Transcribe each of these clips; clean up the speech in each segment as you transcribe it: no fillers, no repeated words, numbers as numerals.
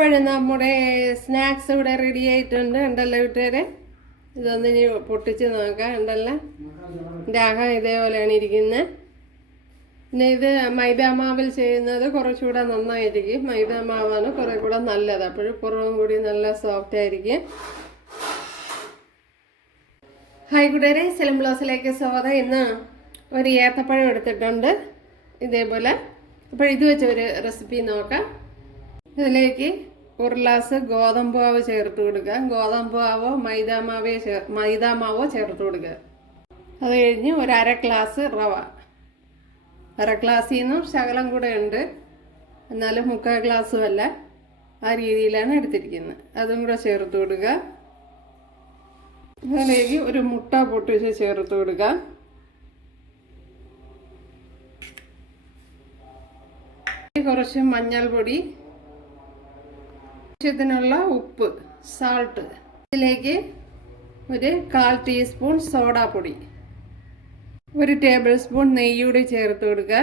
അപ്പോഴും നമ്മുടെ സ്നാക്സ് ഇവിടെ റെഡി ആയിട്ടുണ്ട്. ഉണ്ടല്ലോ വീട്ടുകാരെ, ഇതൊന്നിനി പൊട്ടിച്ച് നോക്കാം. ഉണ്ടല്ലോ, എൻ്റെ അകം ഇതേപോലെയാണ് ഇരിക്കുന്നത്. പിന്നെ ഇത് മൈദാമാവിൽ ചെയ്യുന്നത് കുറച്ചുകൂടെ നന്നായിരിക്കും. മൈദാമാവാണ് കുറേ കൂടെ നല്ലത്, അപ്പോഴും കുറവും കൂടി നല്ല സോഫ്റ്റ് ആയിരിക്കും. ഹായ് കൂട്ടുകാരെ, സെലിം ബ്ലോസിലേക്ക് സ്വാഗതം. ഇന്ന് ഒരു ഏത്തപ്പഴം എടുത്തിട്ടുണ്ട് ഇതേപോലെ. അപ്പോൾ ഇത് വെച്ച് ഒരു റെസിപ്പി നോക്കാം. ഇതിലേക്ക് ഒരു ഗ്ലാസ് ഗോതമ്പ് മാവ് ചേർത്ത് കൊടുക്കുക. ഗോതമ്പ് മാവോ മൈദാമാവോ ചേർത്ത് കൊടുക്കുക. അത് കഴിഞ്ഞ് ഒരു അര ഗ്ലാസ് റവ, അര ഗ്ലാസ്സിൽ നിന്നും ശകലം കൂടെ ഉണ്ട്, എന്നാലും 3/4 ഗ്ലാസ്സും അല്ല, ആ രീതിയിലാണ് എടുത്തിരിക്കുന്നത്. അതും കൂടെ ചേർത്ത് കൊടുക്കുക. അതിലേക്ക് ഒരു മുട്ട പൊട്ടിച്ച് ചേർത്ത് കൊടുക്കുക. കുറച്ച് മഞ്ഞൾപ്പൊടി, ആവശ്യത്തിനുള്ള ഉപ്പ്, സാൾട്ട്. ഇതിലേക്ക് ഒരു 1/4 ടീസ്പൂൺ സോഡാപ്പൊടി, 1 ടേബിൾ സ്പൂൺ നെയ്യൂടി ചേർത്ത് കൊടുക്കുക.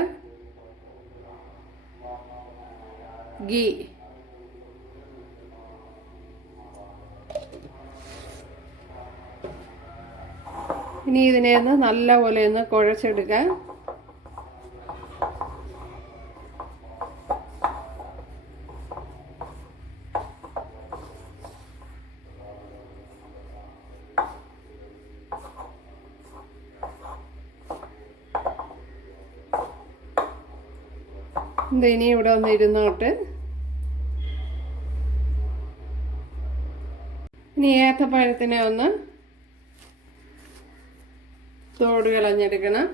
ഗീ, ഇനി ഇതിനെ ഒന്ന് നല്ലപോലെ ഒന്ന് കുഴച്ചെടുക്കുക. ഇനി ഇവിടെ ഒന്ന് ഇരുന്നോട്ട്. ഇനി ഏത്തപ്പഴത്തിനെ ഒന്ന് തോട് കളഞ്ഞെടുക്കണം.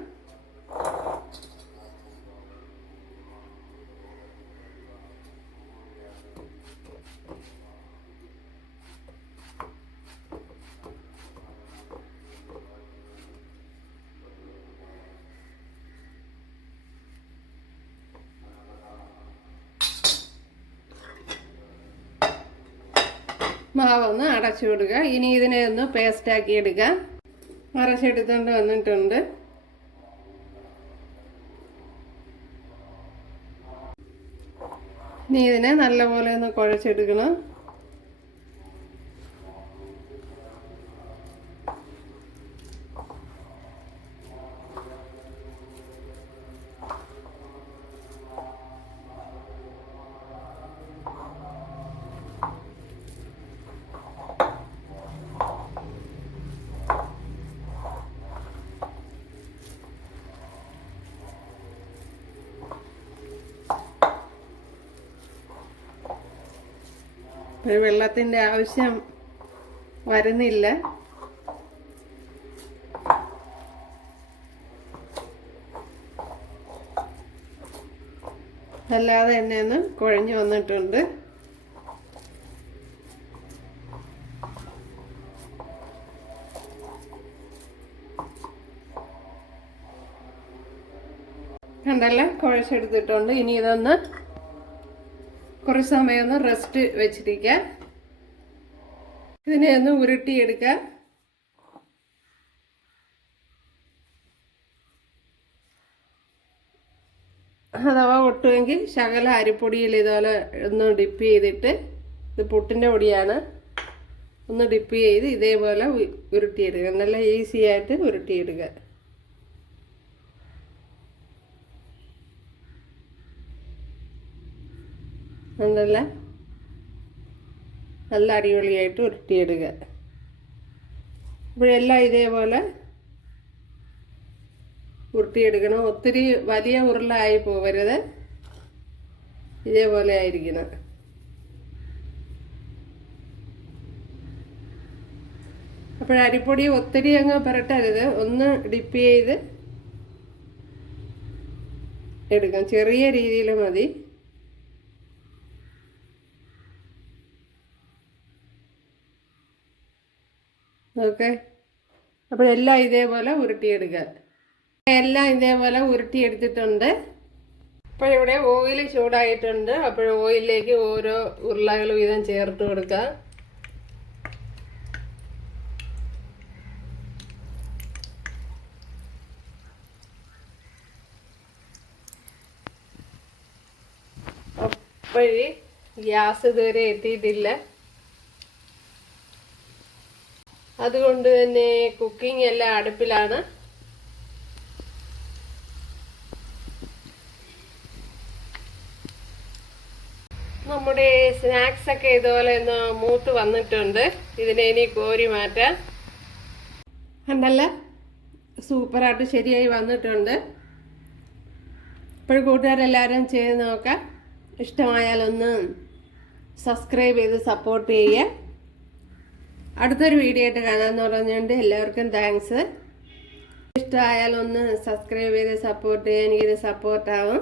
മാവൊന്ന് അടച്ചു കൊടുക്കുക. ഇനി ഇതിനെ ഒന്ന് പേസ്റ്റാക്കി എടുക്കുക. അരച്ചെടുത്തോണ്ട് വന്നിട്ടുണ്ട്. ഇനി ഇതിനെ നല്ലപോലെ ഒന്ന് കുഴച്ചെടുക്കണം. വെള്ളത്തിൻ്റെ ആവശ്യം വരുന്നില്ല. അല്ലാതെ തന്നെ ഒന്ന് കുഴഞ്ഞു വന്നിട്ടുണ്ട്. കണ്ടല്ലോ, കുഴച്ചെടുത്തിട്ടുണ്ട്. ഇനി ഇതൊന്ന് കുറച്ച് സമയം ഒന്ന് റെസ്റ്റ് വെച്ചിരിക്കുക. ഇതിനെ ഒന്ന് ഉരുട്ടിയെടുക്കുക. അഥവാ ഒട്ടുമെങ്കിൽ ശകല അരിപ്പൊടിയിൽ ഇതുപോലെ ഒന്ന് ഡിപ്പ് ചെയ്തിട്ട്, ഇത് പുട്ടിൻ്റെ പൊടിയാണ്, ഒന്ന് ഡിപ്പ് ചെയ്ത് ഇതേപോലെ ഉരുട്ടിയെടുക്കുക. നല്ല ഈസി ആയിട്ട് ഉരുട്ടിയെടുക്കുക. അതല്ല, നല്ല അടിപൊളിയായിട്ട് ഉരുട്ടിയിടുക. ഇപ്പോഴെല്ലാം ഇതേപോലെ ഉരുട്ടിയെടുക്കണം. ഒത്തിരി വലിയ ഉരുളായി പോകരുത്, ഇതേപോലെ ആയിരിക്കണം. അപ്പോഴരിപ്പൊടി ഒത്തിരി അങ്ങ് പുരട്ടരുത്, ഒന്ന് ഡിപ്പ് ചെയ്ത് എടുക്കാം. ചെറിയ രീതിയിൽ മതി. ഓക്കെ, അപ്പോൾ എല്ലാം ഇതേപോലെ ഉരുട്ടിയെടുക്കുക. എല്ലാം ഇതേപോലെ ഉരുട്ടിയെടുത്തിട്ടുണ്ട്. അപ്പോഴിവിടെ ഓയിൽ ചൂടായിട്ടുണ്ട്. അപ്പോൾ ഓയിലിലേക്ക് ഓരോ ഉരുളകൾ വീതം ചേർത്ത് കൊടുക്കുക. അപ്പോഴി ഗ്യാസ് ഇതുവരെ എത്തിയിട്ടില്ല. അതുകൊണ്ട് തന്നെ കുക്കിംഗ് എല്ലാം അടുപ്പിലാണ്. നമ്മുടെ സ്നാക്സ് ഒക്കെ ഇതുപോലെ ഒന്ന് മൂത്ത് വന്നിട്ടുണ്ട്. ഇതിനെ ഇനി കോരി മാറ്റാം. കണ്ടല്ല, സൂപ്പറായിട്ട് ശരിയായി വന്നിട്ടുണ്ട്. ഇപ്പോൾ കൂട്ടുകാരെല്ലാവരും ചെയ്ത് നോക്കാം. ഇഷ്ടമായാലൊന്ന് സബ്സ്ക്രൈബ് ചെയ്ത് സപ്പോർട്ട് ചെയ്യുക. അടുത്തൊരു വീഡിയോ ആയിട്ട് കാണാമെന്ന് പറഞ്ഞുകൊണ്ട് എല്ലാവർക്കും താങ്ക്സ്. ഇഷ്ടമായാലൊന്ന് സബ്സ്ക്രൈബ് ചെയ്ത് സപ്പോർട്ട് ചെയ്യാൻ എനിക്കൊരു സപ്പോർട്ടാവും.